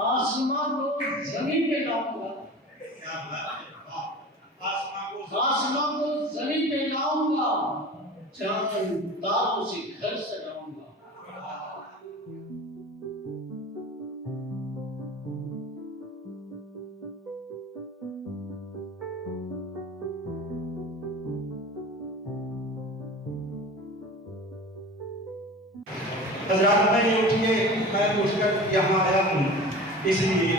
آسمان کو زمین پہ لاؤں گا، آسمان کو زمین پہ لاؤں گا، چاند تاروں سے گھر سجاؤں گا۔ حضرات میں یہ اٹھ کر یہاں آیا ہوں اس لیے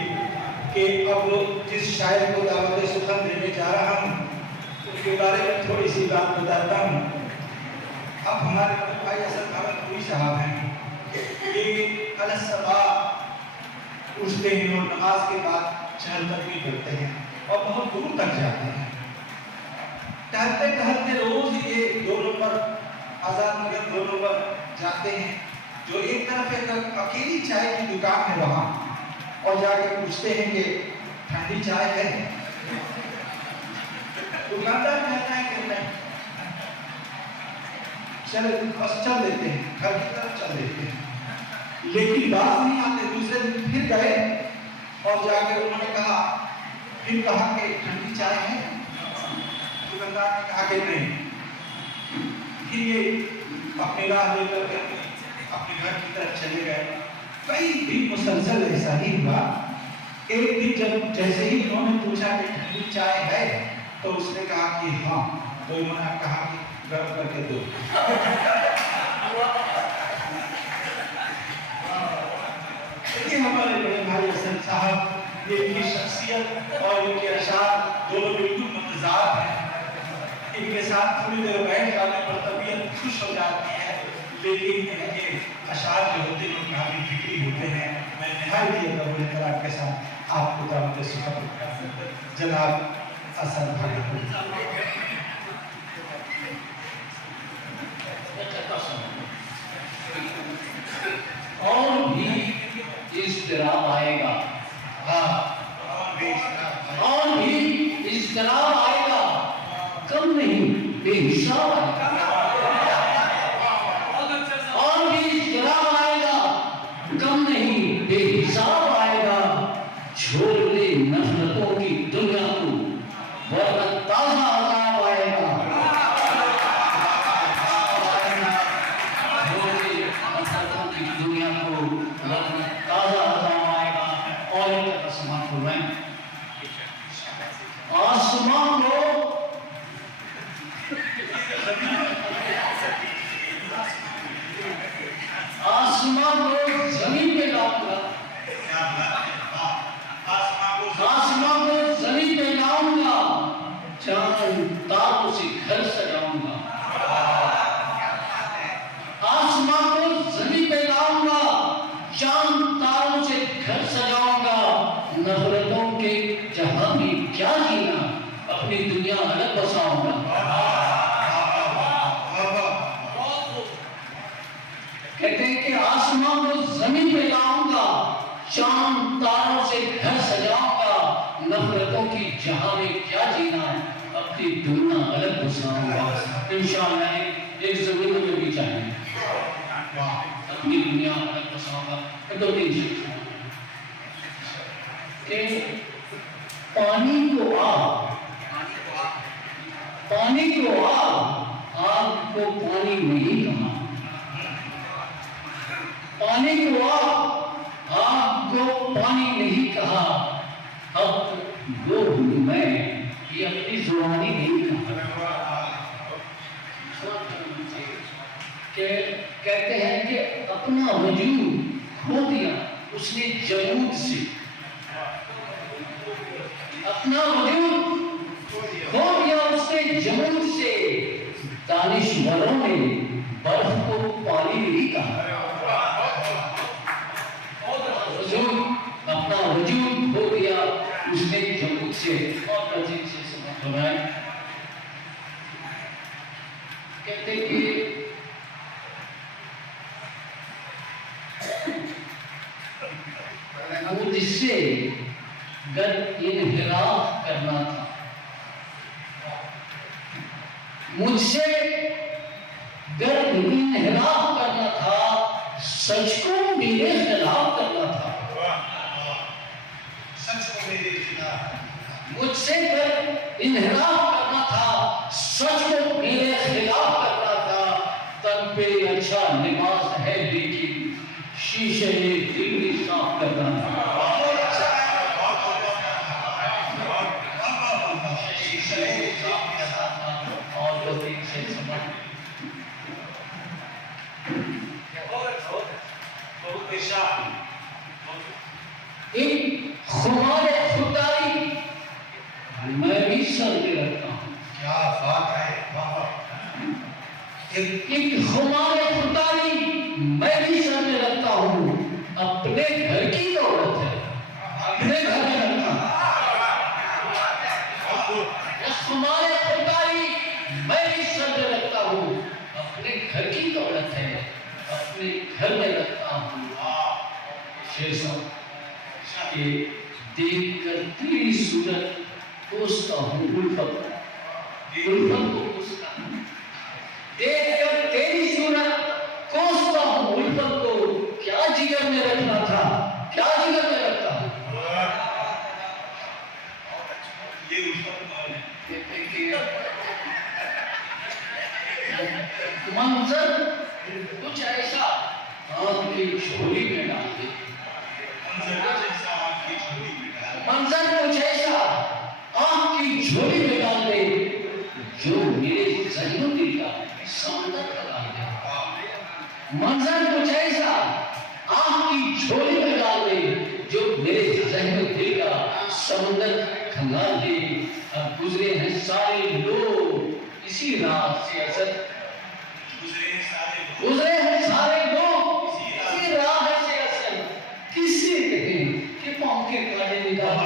کہ اب جس شاعر کو دعوت سخن دینے جا رہا ہوں اس کے بارے میں تھوڑی سی بات بتاتا ہوں۔ اب ہمارے بھائی اصل بھاگلپوری صاحب ہیں، یہ الصبا اٹھتے ہیں اور نماز کے بعد چہل قدمی کرتے ہیں اور بہت دور تک جاتے ہیں۔ ٹہلتے ٹہلتے روز یہ 2 نمبر آزاد نگر 2 نمبر جاتے ہیں، جو ایک طرف ایک اکیلی چائے کی دکان ہے وہاں، اور جا کے پوچھتے ہیں کہ ٹھنڈی چائے ہے؟ دکاندار کہتا ہے کہ نہیں، چلے بس چل دیتے ہیں، گھر کی طرف چل دیتے ہیں۔ لیکن باز نہیں آتے، دوسرے دن پھر گئے اور جا کے انہوں نے کہا کہ ٹھنڈی چائے ہے؟ دکاندار نے کہا کہ نہیں۔ پھر یہ اپنی راہ لے کر کے اپنے گھر کی طرف چلے گئے۔ کئی دن مسلسل ایسا ہی ہوا۔ ایک دن جب جیسے ہی انہوں نے پوچھا کہ ٹھنڈی چائے ہے تو اس نے کہا کہ ہاں، تو انہوں نے کہا کہ گرم کر کے دو۔ دیکھیے ہمارے بڑے بھائی حسن صاحب، یہ ان کی شخصیت اور ان کے اشعار دونوں بالکل متضاد ہیں۔ ان کے ساتھ تھوڑی دیر بیٹھ جانے پر طبیعت خوش ہو جاتی ہے، لیکن ان کے اشعار جو ہوتے ہیں کافی فکری ہوتے ہیں۔ میں نہایت ہی ادب و احترام کے ساتھ آپ کو دعوت سخن جناب اثر بھاگلپوری۔ اور بھی اضطراب آئے گا، اور بھی اضطراب آئے گا، کم نہیں بے حساب آئے گا، اور بھی اضطراب آئے گا، کم نہیں بے حساب آئے گا۔ چھوڑ دے نفرتوں کی دنیا کو ورنہ تازہ عذاب آئے گا۔ چھوڑ دے نفرتوں کی دنیا کو ورنہ تازہ عذاب آئے گا۔ اور ایک آسمان کو میں آسمان کو آسمان کو زمین پہ لاؤں گا، آسمان کو زمین پہ لاؤں گا، چاند تاروں سے گھر سجاؤں گا۔ آسمان کو زمین پہ لاؤں گا، چاند تاروں سے گھر سجاؤں گا۔ نفرتوں کے جہاں بھی کیا جینا، اپنی دنیا الگ بساؤں گا۔ کہتے ہیں کہ آسمان کو زمین پہ لاؤں گا، چاند تاروں سے گھر سجاؤں گا۔ نفرتوں کی جہاں میں کیا جینا، اپنی دنیا الگ بساؤں گا۔ انشاءاللہ ایک زمین میں بھی چاہیے، اپنی دنیا الگ بساؤں گا۔ 2-3 چیز کہ پانی کو آگ، پانی کو آگ، آگ کو پانی نہیں کہا۔ پانی کو آگ، آگ کو پانی نہیں کہا۔ اب وہ ہوں میں، یہ اپنی زبانی نہیں کہا۔ کہ کہتے ہیں کہ اپنا وجود کھو دیا اس نے جمود سے، اپنا وجود کھو دیا اس نے جمود سے۔ دانشوروں نے برف کو پانی نہیں کہا۔ اپنا وجود کھو دیا اس نے جمود سے۔ اور عجیب سے سمجھ رہا ہے، کہتے کہ مجھ سے گر انحراف کرنا تھا، مجھ سے گر انحراف کرنا تھا، سچ کو میرے خلاف کرنا تھا۔ مجھ سے انحراف کرنا تھا، سچ کو میرے خلاف کرنا تھا، تن پہ اچھا لباس ہے لیکن شیشے دل بھی صاف کرنا تھا۔ اور جو دل سے سمجھ ایک خمار خودداری میں بھی سر پہ رکھتا ہوں۔ کیا بات ہے، ایک خمار خودداری میں بھی سر پہ رکھتا ہوں، اپنے گھر کی دولت ہے، اپنے گھر میں رکھتا ہوں۔ اس خمار خودداری میں بھی سر پہ رکھتا ہوں، اپنے گھر کی دولت ہے، اپنے گھر میں رکھتا ہوں۔ شیر صاحب کہ دیکھ کر تیری صورت کوستا ہوں الفت، الفت کو کوستا ہوں، دیکھ کر تیری صورت کوستا ہوں الفت کو، کیا جگر میں رکھنا تھا، کیا جگر میں رکھتا ہوں۔ یہ الفت منظر کچھ ایسا آنکھ کی جھولی میں ڈال دے، منظر کچھ ایسا آنکھ کی جھولی میں ڈال دے جو میرے ذہن و دل کا سمندر کھلا دے، منظر کچھ ایسا آنکھ کی جھولی میں ڈال دے جو میرے ذہن و دل کا سمندر کھلا دے۔ اب گزرے ہیں سارے لوگ اسی راہ سے اثر، گزرے ہیں سارے لوگ اسی راہ سے اثر، کسی کہیں کہ پاؤں کے کاٹے نکال